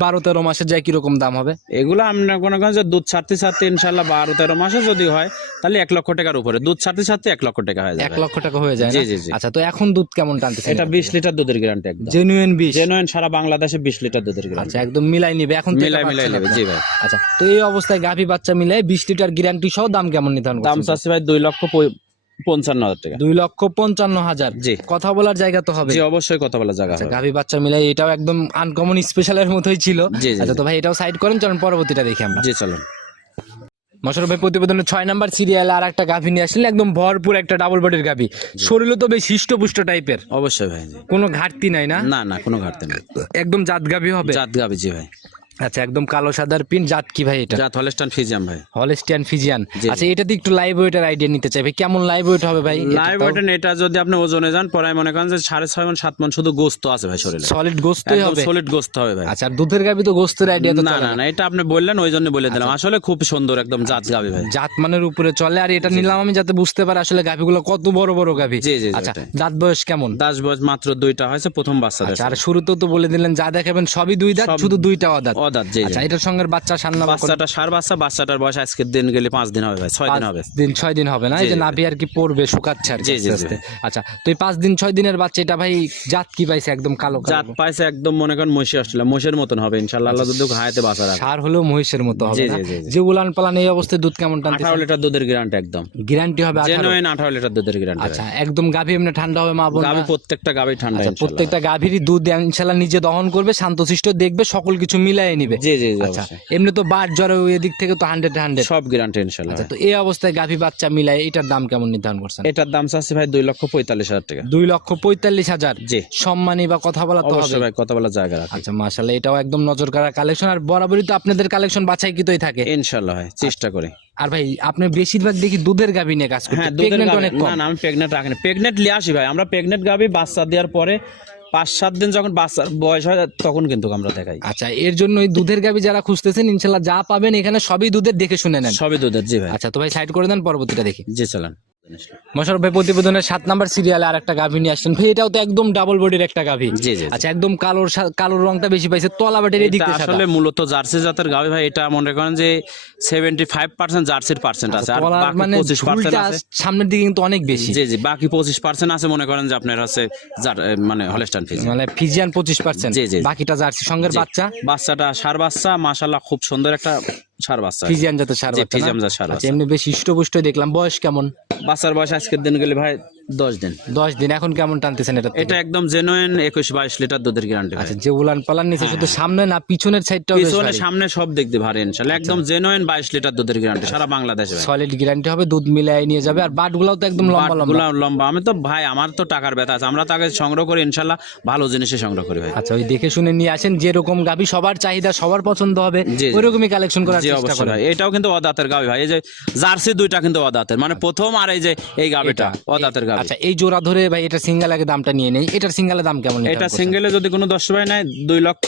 বারো তেরো মাসে যায় কীরকম দাম হবে? এগুলো আমরা কোনো কোনো যে দুধ ছাড়তে ছাড়তে ইনশাল্লাহ বারো তেরো মাসে যদি হয় তাহলে এক লক্ষ টাকার উপরে। দুধ ছাড়তে ছাড়তে এক লক্ষ টাকা হয়ে এক লক্ষ টাকা হয়ে যায় জি, জি, জি। আচ্ছা তো এখন দুধ কেমন টানতেছে এটা বিশ লিটার দুধের গ্যারান্টি একদম। জেনুইন বিষ জেনুইন সারা বাংলাদেশে বিশ লিটার দুধের গ্যারান্টি আচ্ছা একদম মিলাই নিবে। এখন মিলাই মিলাই নেবে জি ভাই। আচ্ছা তো এই অবস্থায় গাভী বাচ্চা মিলাই বিশ লিটার গ্যারান্টি সহ দাম কেমন নির্ধারণ দাম? চাচ্ছি ভাই দুই লক্ষ পঞ্চান্ন হাজার টাকা। দুই লক্ষ পঞ্চান্ন হাজার। জি। কথা বলার জায়গা তো হবে। জি অবশ্যই কথা বলা জায়গা আচ্ছা হবে। গাভী বাচ্চা মিলাই এটাও একদম আনকমন স্পেশালের মতোই ছিল। জি, জি, আচ্ছা তো ভাই এটাও সাইড করেন চলুন পরবর্তীটা দেখি আমরা। জি চলুন। মশরফ ভাই প্রতিবেদনের ছয় নাম্বার সিরিয়াল আর একটা গাভী নিয়ে আসলেন একদম ভরপুর একটা ডাবল বডির গাভী। শরীরও তো বেশ হৃষ্টপুষ্ট টাইপের অবশ্যই ভাই কোনো ঘাটতি নাই না? না না কোনো ঘাটতি নেই। একদম জাত গাভী হবে। জাত গাবি জি ভাই। আচ্ছা একদম কালো সাদার পিন জাত কি ভাই এটা। জাত হলেস্টান ফিজিয়াম ভাই। Holstein Friesian. আচ্ছা এটাতে একটু লাইভ ওয়েটের আইডিয়া নিতে চাই ভাই। কেমন লাইভ ওয়েট হবে ভাই লাইভ ওয়েটেন এটা যদি আপনি ওজনে যান পরে মনে করেন যে সাড়ে ছয় মন সাত মন শুধু গোস্ত আছে ভাই শরীরে। সলিড গোস্তই হবে? সলিড গোস্ত হবে ভাই। আচ্ছা দুধের গাবি তো গোস্তের আইডিয়া তো না না না? এটা আপনি বললেন ওই জন্য বলে দিলাম। আসলে খুব সুন্দর একদম জাত গাবি ভাই। জাত মানের উপরে চলে আর এটা নিলাম আমি যাতে বুঝতে পারি আসলে গাভিগুলো কত বড় বড় গাভি। জি, জি, আচ্ছা দাঁত বয়স কেমন? দাস বয়স মাত্র দুইটা হয়েছে প্রথম বাচ্চা আচ্ছা আর শুরুতেও তো বলে দিলেন যা দেখাবেন সবই দুই দাঁত শুধু দুইটা অদাঁত। অদাত জি জি। আচ্ছা এটার সঙ্গে বাচ্চা বাচ্চাটা সার বাচ্চা বাচ্চাটার বয়স আজকের দিন গেলে পাঁচ দিন হবে ভাই ছয় দিন হবে। দিন ছয় দিন হবে না? এই যে নাভি আর কি পড়বে শুকাচ্ছে আর জি, জি। আচ্ছা তো এই পাঁচ দিন ছয় দিনের বাচ্চা এটা ভাই জাত কি পাইছে একদম কালো জাত পাইছে একদম মনে করেন মহিষী মহিষের মতন হবে আল্লাহ যদি হায়াতে বাঁচা রাখে। সার হলেও মহিষের মতো হবে। যে উলান পালান এই অবস্থায় দুধ কেমন টানতে আঠারো লিটার দুধের গ্যারান্টি একদম। গ্যারান্টি হবে আঠারো? জেনুইন আঠারো লিটার দুধের গ্যারান্টি আচ্ছা একদম গাভী এমনি ঠান্ডা হবে মা বোন গাবি প্রত্যেকটা গাবি ঠান্ডা আচ্ছা, প্রত্যেকটা গাভীরই দুধ ইনশাল্লাহ নিজে দহন করবে শান্তশিষ্ট দেখবে সকল কিছু মিলাই নিবে। জি জি আচ্ছা এমনি তো বাট জ্বরে ওই দিক থেকে তো হান্ড্রেড হান্ড্রেড সব গ্যারান্টি ইনশাল্লাহ। আচ্ছা তো এই অবস্থায় গাভী বাচ্চা মিলাই এটার দাম কেমন নির্ধারণ করছেন? এটার দাম চাচ্ছি ভাই দুই লক্ষ পঁয়তাল্লিশ হাজার টাকা। দুই লক্ষ পঁয়তাল্লিশ হাজার? জি। সম্মানী বা কথা বলা তো হবে? ভাই কত বলা জায়গা আচ্ছা মাশাল্লাহ এটাও একদম নজর কাড়া কালেকশন আর বরাবরই তো আপনাদের কালেকশন বাছাই কিতই থাকে। ইনশাল্লাহ ভাই চেষ্টা করি। আর ভাই আপনি বেশিরভাগ দেখি দুধের গাভী নিয়ে কাজ করতে। প্রেগনেন্ট অনেক কম। না আমি প্রেগনেন্ট রাখিনি। প্রেগনেন্ট নিয়ে আসি ভাই। আমরা প্রেগনেন্ট গাবি বাচ্চা দেওয়ার পরে পাঁচ সাত দিন যখন বাচ্চার বয়স হয় তখন কিন্তু আমরা দেখাই। আচ্ছা এর জন্য এই দুধের গাবি যারা খুঁজতেছেন ইনশাল্লাহ যা পাবেন এখানে সবই দুধের দেখে শুনে নেন। সবই দুধের জি ভাই। আচ্ছা তো ভাই সাইড করে দেন পরবর্তীটা দেখি। জি চলেন। মশারফ ভাই প্রতিবেদনের সাত নাম্বার সিরিয়ালে আর একটা গাভী নিয়ে আসছেন। ভাই এটাও তো একদম ডাবল বডির একটা গাভী। আচ্ছা একদম কালোর কালোর রংটা বেশি পাইছে তলা বাটের এদিক আসলে মূলত জার্সি জাতের গাবি ভাই এটা মনে করেন যে সেভেন্টি ফাইভ পার্সেন্ট জার্সির পার্সেন্ট আছে আর মানে পঁচিশ পার্সেন্ট আছে। সামনের দিকে কিন্তু অনেক বেশি। জি জি বাকি পঁচিশ পার্সেন্ট আছে মনে করেন যে আপনার হচ্ছে মানে হলেস্টান ফিজ মানে ফিজিয়ান পঁচিশ পার্সেন্ট জি, জি, জি। বাকিটা জার্সি সঙ্গের বাচ্চা? বাচ্চাটা সার বাচ্চা মাশাল্লাহ খুব সুন্দর একটা সার বাচ্চা ফিজিয়ান জাতের সার বাচ্চা ফিজিয়ান জাতের ষাঁড় আচ্ছা বাচ্চা। এমনি বেশ হৃষ্টপুষ্ট দেখলাম বয়স কেমন? বাচ্চার বয়স আজকের দিন গেলে ভাই দশ দিন। দশ দিন। এখন কেমন টানতেছেন এটা? এটা একদম জেনুইন একুশ বাইশ লিটার দুধের গ্যারান্টি আচ্ছা যে উলান পালান নিচে শুধু সামনে না পিছনের সাইডটাও পিছনে সামনে সব দেখতে ভারী ইনশাল্লাহ। একদম জেনুইন বাইশ লিটার দুধের গ্যারান্টি সারা বাংলাদেশে সলিড গ্যারান্টি হবে দুধ মিলাই নিয়ে যাবে। আর বাট গুলাও তো একদম লম্বা লম্বা। লম্বা। আমি তো ভাই আমার তো টাকার ব্যথা আছে। আমরা তাকে সংগ্রহ করি ইনশাল্লাহ ভালো জিনিসই সংগ্রহ করি ভাই। আচ্ছা ওই দেখে শুনে নিয়ে আসেন যেরকম গাবি সবার চাহিদা সবার পছন্দ হবে। ওইরকমই কালেকশন করার চেষ্টা করেন। এটাও কিন্তু অদাতের গাবি ভাই। এই যে জার্সি দুইটা কিন্তু অদাতের। মানে প্রথম আর এই যে এই গাবিটা অদাতের গাবি আচ্ছা এই জোড়া ধরে ভাই এটা সিঙ্গেল আগে দামটা নিয়ে নেই এটার সিঙ্গেলের দাম কেমন এটা? সিঙ্গেলে যদি কোনো দশ ভাই নেয় দুই লক্ষ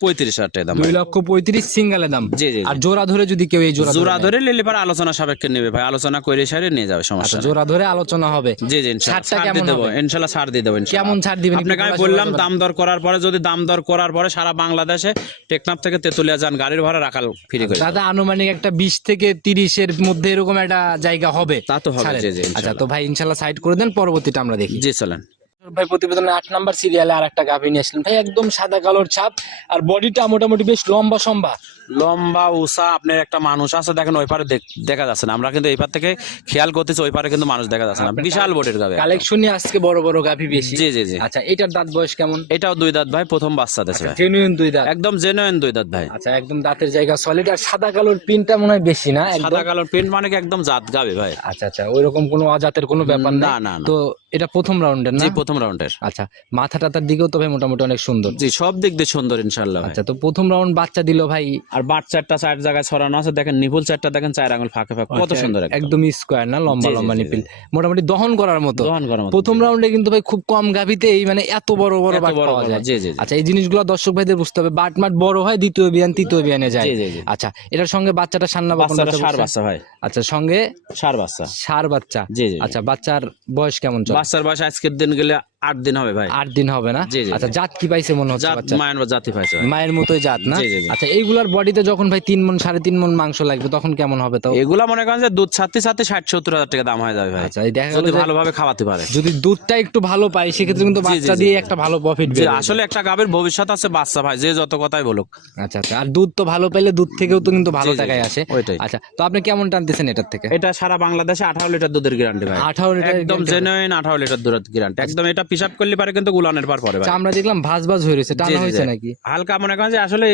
পঁয়ত্রিশ হাজার টাকা দাম। দুই লক্ষ পঁয়ত্রিশ সিঙ্গেলের দাম। জি জি আর জোড়া ধরে যদি কেউ এই জোড়া জোড়া ধরে লিলে পরে আলোচনা সাপেক্ষে নেবে ভাই আলোচনা করে সারে নিয়ে যাবে সমস্যা আচ্ছা জোড়া ধরে আলোচনা হবে। জি জি ছাড়টা কেমন দেবো হবে? ইনশাল্লাহ ছাড় দিয়ে দেবো কেমন ছাড় দিবেন? আপনাকে আমি বললাম দাম দর করার পরে যদি দাম দর করার পরে সারা বাংলাদেশে টেকনাফ থেকে তেতুলিয়া যান গাড়ির ভাড়া রাখাল ফ্রি করে দাদা আনুমানিক একটা বিশ থেকে তিরিশের মধ্যে এরকম একটা জায়গা হবে। তা তো হবে আচ্ছা তো ভাই ইনশাল্লাহ সাইড করে দেন পরবর্তীটা আমরা দেখি। জি চলেন। ভাই, প্রতিবেদনে আট নাম্বার সিরিয়ালে আর একটা গাভী নিয়ে আসলেন। ভাই, একদম সাদা কালোর ছাপ, আর বডিটা মোটামুটি বেশ লম্বা সম্বা লম্বা উষা আপনার একটা মানুষ আছে দেখেন ওই পারে দেখা যাচ্ছে না। আমরা কিন্তু এই পার থেকে খেয়াল করতেছি ওই পারে কিন্তু মানুষ দেখা যাচ্ছে না। বিশাল বোটের গাবে কালেকশনই আজকে বড় বড় গাভী বেশি। জি জি জি। আচ্ছা এটার দাঁত বয়স কেমন? এটাও দুই দাঁত ভাই প্রথম বাচ্চা দেশে ভাই। জেনুইন দুই দাঁত। একদম জেনুইন দুই দাঁত ভাই। আচ্ছা একদম দাঁতের জায়গা সলিড আর সাদা কালোর পিনটা মনে হয় বেশি না? সাদা কালোর প্রিন্ট মানে কি একদম জাত গাবে ভাই। আচ্ছা আচ্ছা ওইরকম কোনো অজাতের কোনো ব্যাপার না না তো এটা প্রথম রাউন্ডের না? জি প্রথম রাউন্ডের আচ্ছা মাথা টাতার দিকেও তো ভাই মোটামুটি অনেক সুন্দর। জি সব দিক দিয়ে সুন্দর ইনশাল্লাহ ভাই। আচ্ছা তো প্রথম রাউন্ড বাচ্চা দিল ভাই আর বাট চারটা চার জায়গায় ছড়ানো আছে। দেখেন নিপুল চারটা দেখেন চার আঙুল ফাঁকে ফাঁকে। কত সুন্দর একদম। স্কোয়ার না লম্বা লম্বা নিপিল। মোটামুটি দহন করার মতো। দহন করার মতো। প্রথম রাউন্ডে কিন্তু ভাই খুব কম গাভিতেই মানে এত বড় বড় বাট পাওয়া যায়। জি, জি। আচ্ছা এই জিনিসগুলো দর্শক ভাইদের বুঝতে হবে। বাট মাট বড় হয় দ্বিতীয় বিয়ান তৃতীয় বিয়ানে যায়। জি, জি, জি। আচ্ছা এটার সঙ্গে বাচ্চাটা সান্না বাচ্চাটা সার বাচ্চা ভাই আচ্ছা সঙ্গে সার বাচ্চা। সার বাচ্চা। জি, জি, জি। আচ্ছা বাচ্চার বয়স কেমন চলে? বাচ্চার বয়স আজকের দিন গেলে আট দিন হবে ভাই। আট দিন হবে না? জি, জি, জি। আচ্ছা জাত কি পাইছে মনে হচ্ছে বাচ্চা মায়ের জাতি পাইছে ভাই। মায়ের মতোই জাত না? জি, জি, জি। আচ্ছা এইগুলার বডিতে যখন ভাই তিন মন সাড়ে তিন মন মাংস লাগবে তখন কেমন হবে তাও? এগুলা মনে করেন যে দুধ ছাড়তে ছাড়তে ষাট সত্তর হাজার টাকা দাম হয়ে যাবে ভাই। আচ্ছা দেখা যদি ভালোভাবে খাওয়াতে পারে। যদি দুধটা একটু ভালো পাই সেক্ষেত্রে কিন্তু জি, জি, বাচ্চা দিয়ে একটা ভালো প্রফিট বের আসলে একটা গাবের ভবিষ্যৎ আছে বাচ্চা ভাই যে যত কথাই বলুক। আচ্ছা আচ্ছা আর দুধ তো ভালো পেলে দুধ থেকেও তো কিন্তু ভালো টাকায় আসে। আচ্ছা তো আপনি কেমন টানতেছেন এটার থেকে? এটা সারা বাংলাদেশে আঠারো লিটার দুধের গ্যারান্টি ভাই। 18 লিটার একদম। জেনুইন আঠারো লিটার দুধের গ্যারান্টি একদম এটা পিসাব করলে পারে কিন্তু উলানের পার পরে আচ্ছা, আমরা দেখলাম ভাজ ভাজ হয়ে রয়েছে টানা হয়েছে নাকি? হালকা মনে করেন যে আসলে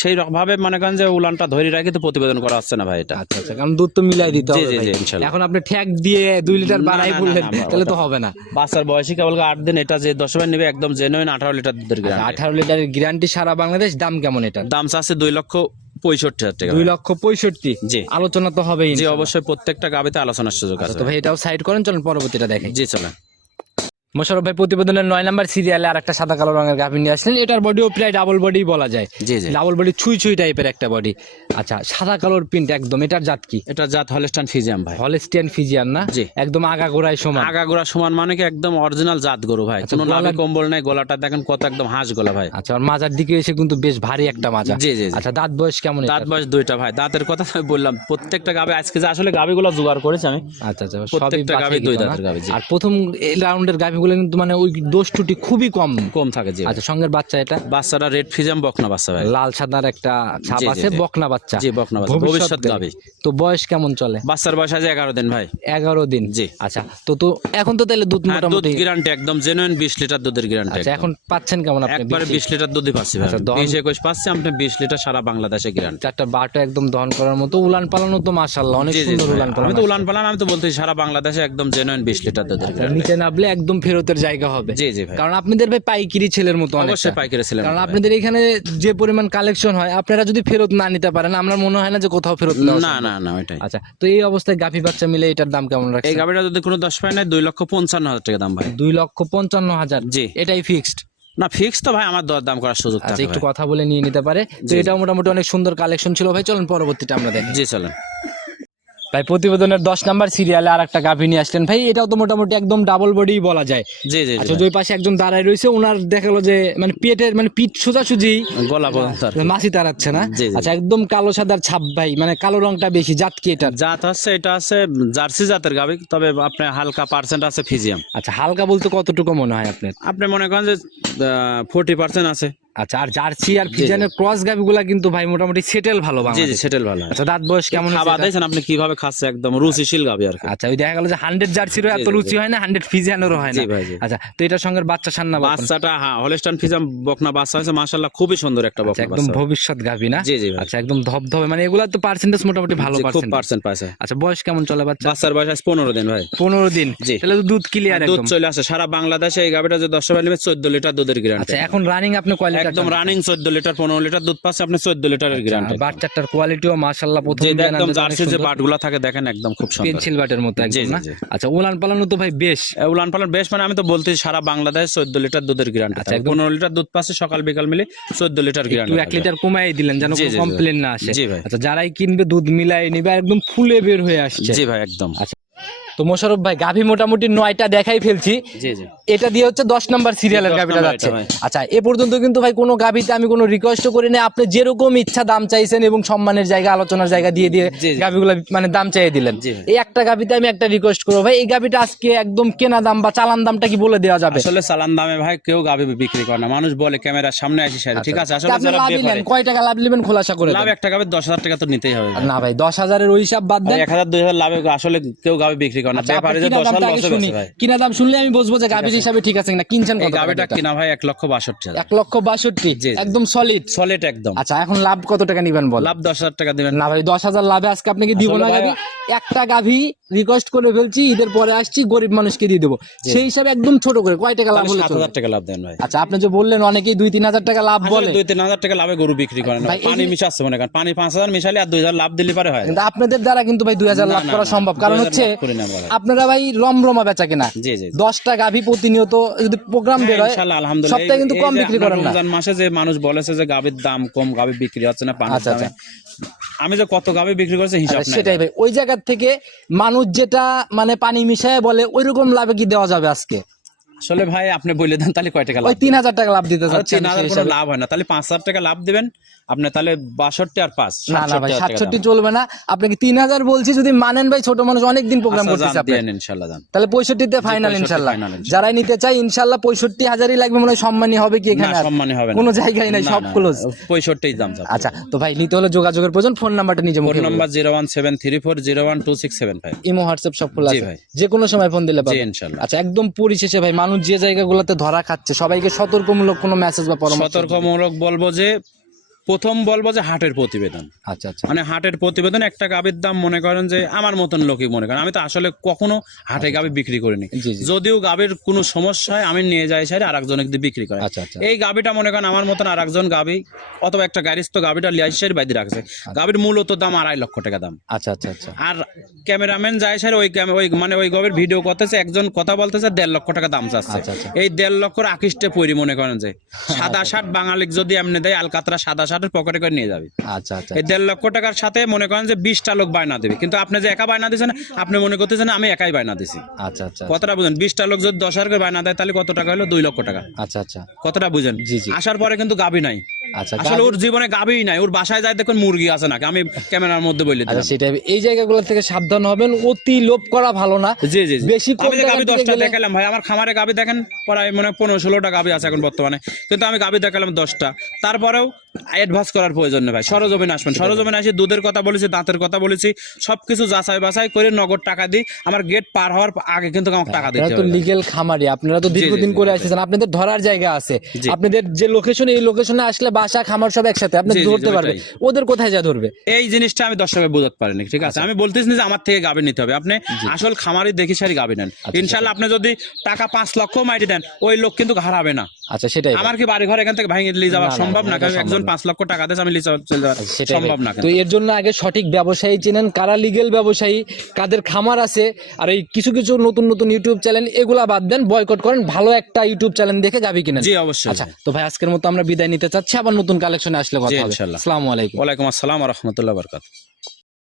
সেই ভাবে মনে করেন যে উলানটা ধরে রাখি তো প্রতিবেদন করা হচ্ছে না ভাই এটা। আচ্ছা আচ্ছা কারণ দুধ তো মিলাই দিতে হবে জি, জি, ইনশাল্লাহ। এখন আপনি ঠ্যাক দিয়ে দুই লিটার বাড়াই বললেন তাহলে তো হবে না। বাচ্চার বয়সী কেবল আট দিন এটা যে দশ বার নেবে একদম জেনুইন আঠারো লিটার দুধের গ্রাম আঠারো লিটারের গ্যারান্টি সারা বাংলাদেশ দাম কেমন এটা দাম চাচ্ছে দুই লক্ষ পঁয়ষট্টি হাজার টাকা। দুই লক্ষ পঁয়ষট্টি? জি। আলোচনা তো হবেই জি অবশ্যই প্রত্যেকটা গাবিতে আলোচনার সুযোগ আছে তো ভাই এটাও সাইড করেন চলুন পরবর্তীটা দেখেন জি চলেন। মোশারফ ভাই প্রতিবেদনের নয় নাম্বার সিরিয়ালে আর একটা সাদা কালো রঙের গাভী নিয়ে আসলেন। এটার বডিও প্রায় ডাবল বডি বলা যায়। জি জি। ডাবল বডি ছুঁই ছুঁই টাইপের একটা বডি আচ্ছা সাদা কালোর প্রিন্ট একদম এটার জাত কি? এটা জাত হলস্টান ফিজিয়াম ভাই। হলেস্টিয়ান ফিজিয়ান না? জি। একদম আগা গোড়ায় সমান। আগাগোড়া সমান মানে কি একদম অরিজিনাল জাত গরু ভাই। আচ্ছা, কোনো কম্বল নাই গলাটা দেখেন কত একদম হাঁস গলা ভাই। আচ্ছা আর মাজার দিকে এসে কিন্তু বেশ ভারী একটা মাজা। জি জি। আচ্ছা দাঁত বয়স কেমন দাঁত বয়স দুইটা ভাই। দাঁতের কথা আমি বললাম প্রত্যেকটা গাবে আজকে যে আসলে গাবিগুলো জোগাড় করেছি আমি আচ্ছা আচ্ছা প্রত্যেকটা দুই দাঁতের আর প্রথম রাউন্ডের গাভিগুলো কিন্তু মানে ওই দোষ ত্রুটি খুবই কম। কম থাকে জি আচ্ছা সঙ্গের বাচ্চা এটা? বাচ্চাটা রেড ফিজাম বকনা বাচ্চা ভাই। লাল সাদার একটা ছাপ আছে বকনা বাচ্চা। জি বকনা বাচ্চা। ভবিষ্যৎ গাবি। তো বয়স কেমন চলে? বাচ্চার বয়স আছে এগারো দিন ভাই। এগারো দিন। জি। আচ্ছা তো তো এখন তো তাহলে দুধ হ্যাঁ, দুধ গ্যারান্টি একদম জেনুইন বিশ লিটার দুধের গ্যারান্টি আচ্ছা এখন পাচ্ছেন কেমন আপনি? একবারে বিশ- বিশ লিটার দুধই পাচ্ছি ভাই। আচ্ছা, দহন- বিশ একুশ পাচ্ছি আপনি বিশ লিটার সারা বাংলাদেশে গ্যারান্টি চারটা বারোটা একদম দহন করার মতো। উলান পালানো তো মাশাল্লাহ অনেক সুন্দর। উলান আমি তো উলান পালান আমি তো বলতেছি সারা বাংলাদেশে একদম জেনুইন বিশ লিটার দুধের গ্যারান্টি নিচে নামলে একদম ফেরতের জায়গা হবে। জি জি ভাই। কারণ আপনাদের ভাই পাইকিরি ছেলের মতো। অবশ্যই পাইকারি কারণ আপনাদের এখানে যে পরিমাণ কালেকশন হয় আপনারা যদি ফেরত না নিতে পারেন আমার মনে হয় না যে কোথাও ফেরত না না না ওইটাই। আচ্ছা তো এই অবস্থায় গাভী বাচ্চা মিলে এটার দাম কেমন এই রাখছে গাবিটা যদি কোনো দশ পায় নাই দুই লক্ষ পঞ্চান্ন হাজার টাকা দাম ভাই। দুই লক্ষ পঞ্চান্ন হাজার? জি। এটাই ফিক্সড না ফিক্স তো ভাই আমার দর দাম করার সুযোগ আচ্ছা থাকে একটু কথা বলে নিয়ে নিতে পারে। তো এটাও মোটামুটি অনেক সুন্দর কালেকশন ছিল ভাই চলুন পরবর্তীটা আমরা দেখি। জি চলেন। ভাই প্রতিবেদনের দশ নাম্বার সিরিয়ালে আর একটা গাভী নিয়ে আসলেন। ভাই এটাও তো মোটামুটি একদম ডাবল বডি বলা যায়। জি জি আচ্ছা দুই পাশে একজন দাঁড়ায় রয়েছে ওনার দেখা গেলো যে মানে পেটের মানে পিঠ সোজাসুজি গলা পর্যন্ত মাসি তাড়াচ্ছে না। আচ্ছা একদম কালো সাদার ছাপ ভাই মানে কালো রংটা বেশি জাত কি এটার? জাত হচ্ছে এটা আছে জার্সি জাতের গাবি তবে আপনার হালকা পার্সেন্ট আছে ফিজিয়াম। আচ্ছা হালকা বলতে কতটুকু মনে হয় আপনার? আপনি মনে করেন যে ফোর্টি পার্সেন্ট আছে। আচ্ছা আর জার্সি আর ফিজানের ক্রস কিন্তু ভাই মোটামুটি সেটেল ভালো জি জি সেটেল ভালো। আচ্ছা দাঁত বয়স কেমন খাবার দিয়েছেন আপনি কীভাবে খাচ্ছে একদম রুচিশীল গাবি আর আচ্ছা ওই দেখা গেল যে হান্ড্রেড জার্সিরও এত। রুচি হয় না হান্ড্রেড ফিজানেরও হয় না। আচ্ছা তো এটার সঙ্গে বাচ্চা সান্না বাচ্চাটা হ্যাঁ হলস্টান ফিজাম বকনা বাচ্চা হয়েছে খুবই সুন্দর একটা বকনা একদম ভবিষ্যৎ গাভি না? জি জি আচ্ছা একদম ধবধবে মানে এগুলা তো পার্সেন্টেজ মোটামুটি ভালো পার্সেন্ট পার্সেন্ট পাইছে। আচ্ছা বয়স কেমন চলে বাচ্চা? বাচ্চার বয়স আছে পনেরো দিন ভাই। পনেরো দিন? জি। তাহলে তো দুধ ক্লিয়ার দুধ চলে আসে। সারা বাংলাদেশে এই গাবিটা যে দশটা নেবে চোদ্দ লিটার দুধের গ্যারান্টি আচ্ছা এখন রানিং আপনি কয় একদম রানিং চোদ্দ লিটার পনেরো লিটার দুধ পাচ্ছে আপনি চোদ্দ লিটারের গ্যারান্টি বাচ্চাটার কোয়ালিটিও মাশাআল্লাহ প্রথম একদম জার্সির যে। বাটগুলা থাকে দেখেন একদম খুব সুন্দর। পেন্সিল বাটের মতো একদম না? আচ্ছা উলান পালানো তো ভাই বেশ। উলান পালান বেশ মানে আমি তো বলতেছি সারা বাংলাদেশ চোদ্দ লিটার দুধের গ্যারান্টি আচ্ছা, একদম- পনেরো লিটার দুধ পাচ্ছে সকাল বিকাল মিলে চোদ্দ লিটার একটু এক লিটার কমাই দিলেন যেন জি। কমপ্লেন না আসে। আচ্ছা যারাই কিনবে দুধ মিলাই নিবে একদম ফুলে বের হয়ে আসছে। জি ভাই একদম। তো মোশারফ ভাই গাভী মোটামুটি নয়টা দেখাই ফেলছি। এটা দিয়ে হচ্ছে দশ নাম্বার সিরিয়ালের গাভীটা যাচ্ছে। আচ্ছা এ পর্যন্ত কিন্তু ভাই কোনো গাভীতে আমি কোনো রিকোয়েস্ট করি না আপনি যেরকম ইচ্ছা দাম চাইছেন এবং সম্মানের জায়গা আলোচনার জায়গা দিয়ে দিয়ে। গাভীগুলো মানে দাম চাইয়ে দিলেন। এই একটা গাভীতে আমি একটা রিকোয়েস্ট করব। ভাই এই গাভীটা আজকে একদম কেনা দাম বা চালান দামটা কি বলে দেওয়া যাবে? আসলে চালান দামে ভাই কেউ গাবি বিক্রি করে না। মানুষ বলে ক্যামেরার সামনে আসি সারি ঠিক আছে? আসলে আপনি ব্যাপারে নেন কয় টাকা লাভ নেবেন খোলাসা করে লাভ একটা গাবে দশ হাজার টাকা তো নিতেই হবে। না ভাই দশ হাজারের ওই হিসাব বাদ দেন। এক হাজার দুই হাজার লাভে আসলে কেউ গাবি বিক্রি করে না আচ্ছা, ব্যাপারে যে কিনা ভাই দাম শুনলে আমি বুঝব যে হিসাবে ঠিক আছে কিনা কিনছেন কত গাবিটা কিনা ভাই লক্ষ বাষট্টি হাজার। এক লক্ষ বাষট্টি? জি, জি। একদম সলিড সলিড একদম। আচ্ছা এখন লাভ কত টাকা নিবেন বল লাভ টাকা দিবেন। না ভাই দশ হাজার লাভে আজকে আপনাকে দিব না একটা গাভি রিকোয়েস্ট করে ফেলছি ঈদের পরে আসছি গরিব মানুষকে দিয়ে দেবো। সেই হিসাবে একদম ছোট করে কয় টাকা লাভ হলে হাজার টাকা লাভ দেন ভাই। আচ্ছা আপনি যে বললেন অনেকেই দুই তিন হাজার টাকা লাভ বলে। দুই তিন হাজার টাকা লাভে গরু বিক্রি করে না ভাই, এই পানি মিশাচ্ছে মনে করেন। পানি পাঁচ হাজার মিশালে আর দুই হাজার লাভ দিলে পারে হয়। কিন্তু আপনাদের দ্বারা কিন্তু ভাই দুই হাজার লাভ করা সম্ভব। কারণ হচ্ছে। আপনারা ভাই রমরমা বেচা কিনা? জি জি জি। দশটা গাভী প্রতিনিয়ত যদি প্রোগ্রাম বের হয় আলহামদুলিল্লাহ। সপ্তাহে কিন্তু কম বিক্রি করেন না। মাসে যে মানুষ বলেছে যে গাভীর দাম কম গাভী বিক্রি হচ্ছে না পানির আচ্ছা, আমি যে কত গাবে বিক্রি করেছে হিসাব আচ্ছা, নাই সেটাই ভাই। ওই জায়গার থেকে মানুষ যেটা মানে পানি মিশায় বলে ওইরকম লাভে কি দেওয়া যাবে আজকে? আসলে ভাই আপনি বলে দেন তাহলে কয় টাকা লাভ তিন হাজার টাকা লাভ দিতে চাচ্ছি তিন হাজার কোনো লাভ হয় না। তাহলে পাঁচ হাজার টাকা লাভ দিবেন। আপনি তাহলে বাষট্টি আর পাঁচ না না ভাই 67 সাতষট্টি চলবে না। আপনাকে তিন হাজার বলছি যদি মানেন ভাই ছোট মানুষ অনেকদিন প্রোগ্রাম আচ্ছা, করতেছে আপনি ইনশাল্লাহ যান তাহলে পঁয়ষট্টিতে ফাইনাল 65 ইনশাল্লাহ। যারাই নিতে চাই ইনশাল্লাহ পঁয়ষট্টি হাজারই লাগবে মনে হয় সম্মানী হবে কি এখানে? সম্মানী হবে কোনো জায়গায় নাই সব ক্লোজ পঁয়ষট্টি দাম আচ্ছা তো ভাই নিতে হলে যোগাযোগের প্রয়োজন। ফোন নাম্বারটা নিজে phone number zero one seven three four zero one two six seven five imo WhatsApp সব খোলা আছে। যে কোনো সময় ফোন দিলে পাবেন। ইনশাল্লাহ। আচ্ছা একদম পরিশেষে ভাই মানুষ যে জায়গাগুলোতে ধরা খাচ্ছে সবাইকে সতর্কমূলক কোনো মেসেজ বা পরামর্শ সতর্কমূলক বলব যে প্রথম বলব যে হাটের প্রতিবেদন। আচ্ছা আচ্ছা। মানে হাটের প্রতিবেদন একটা গাবির দাম মনে করেন যে আমার মতন লোকই মনে করেন। আমি তো আসলে কখনো হাটে গাবি বিক্রি করিনি। যদিও গাবির কোনো সমস্যা হয় আমি নিয়ে যাই সাইড আর একজনকে দিয়ে বিক্রি করে। আচ্ছা আচ্ছা। এই গাবিটা মনে করেন আমার মতন আর একজন গাবি অথবা একটা গাড়িস্থ গাবিটা লিয়াইসের বাইরে রাখছে। গাবির মূলত দাম আড়াই লক্ষ টাকা দাম। আচ্ছা আচ্ছা আচ্ছা। আর ক্যামেরাম্যান যায় স্যার ওই ওই মানে ওই গবের ভিডিও করতেছে একজন কথা বলতেছে দেড় লক্ষ টাকা দাম চাচ্ছে। আচ্ছা, আচ্ছা। এই দেড় লক্ষর আকিষ্টে পৈরি মনে করেন যে। সাদা শার্ট বাঙালিক যদি এমনি দেয় আলকাতরা সাদা শার্টের পকেটে করে নিয়ে যাবে। আচ্ছা আচ্ছা এই দেড় লক্ষ টাকার সাথে মনে করেন যে বিশটা লোক বায়না দেবে। কিন্তু আপনি যে একা বায়না দিচ্ছেন আপনি মনে করতেছেন আমি একাই বায়না দিছি আচ্ছা আচ্ছা কতটা বুঝেন বিশটা লোক যদি দশ হাজার করে বায়না দেয় তাহলে কত টাকা হলো? দুই লক্ষ টাকা। আচ্ছা আচ্ছা। কতটা বুঝেন। জি, জি। আসার পরে কিন্তু গাবি নাই। আচ্ছা আসলে ওর জীবনে গাবিই নাই। ওর বাসায় যায় দেখুন মুরগি আছে নাকি। আমি ক্যামেরার মধ্যে বলে আচ্ছা দিলাম। সেটাই। এই জায়গাগুলো থেকে সাবধান হবেন। অতি লোভ করা ভালো না। জি জি জি। বেশি কম আমি গাবি দশটা দেখালাম ভাই আমার খামারে গাবি দেখেন প্রায় মানে পনেরো ষোলোটা গাবি আছে এখন বর্তমানে। কিন্তু আমি গাবি দেখালাম দশটা। তারপরেও অ্যাডভান্স করার প্রয়োজন নেই ভাই। সরজমিন আসবেন। সরজমিন আসি দুধের কথা বলেছি দাঁতের কথা বলেছি সবকিছু যাচাই বাছাই করে নগদ টাকা দিই। আমার গেট পার হওয়ার আগে কিন্তু আমাকে টাকা দিতে হবে লিগেল খামারি আপনারা তো দীর্ঘদিন করে আসছেন আপনাদের ধরার জায়গা আছে। আপনাদের যে লোকেশন এই লোকেশনে আসলে বাসা খামার সব একসাথে আপনি ধরতে জি, পারবে ওদের কোথায় যা ধরবে? এই জিনিসটা আমি দর্শকের বোঝাতে পারিনি ঠিক আছে? আমি বলতেছি যে আমার থেকে গাবি নিতে হবে। আপনি আসল খামারি দেখে সারি গাবি নেন। ইনশাল্লাহ আপনি যদি টাকা পাঁচ লক্ষ মাইটি দেন ওই লোক কিন্তু হারাবে না। আচ্ছা সেটাই আমার কি বাড়ি ঘর এখান থেকে ভাঙিয়ে নিয়ে যাওয়া সম্ভব না? কারণ একজন পাঁচ লক্ষ টাকা দিয়েছে আমি যাওয়া সম্ভব না তো এর জন্য আগে সঠিক ব্যবসায়ী চেনেন কারা লিগেল ব্যবসায়ী কাদের খামার আছে আর এই কিছু কিছু নতুন নতুন ইউটিউব চ্যানেল এগুলা বাদ দেন বয়কট করেন ভালো একটা ইউটিউব চ্যানেল দেখে যাবি কিনেন। জি অবশ্যই। আচ্ছা তো ভাই আজকের মতো আমরা বিদায় নিতে চাচ্ছি আবার নতুন কালেকশনে আসলে কথা হবে। আসসালামু আলাইকুম। ওয়ালাইকুম আসসালাম রহমতুল্লাহ বরকাত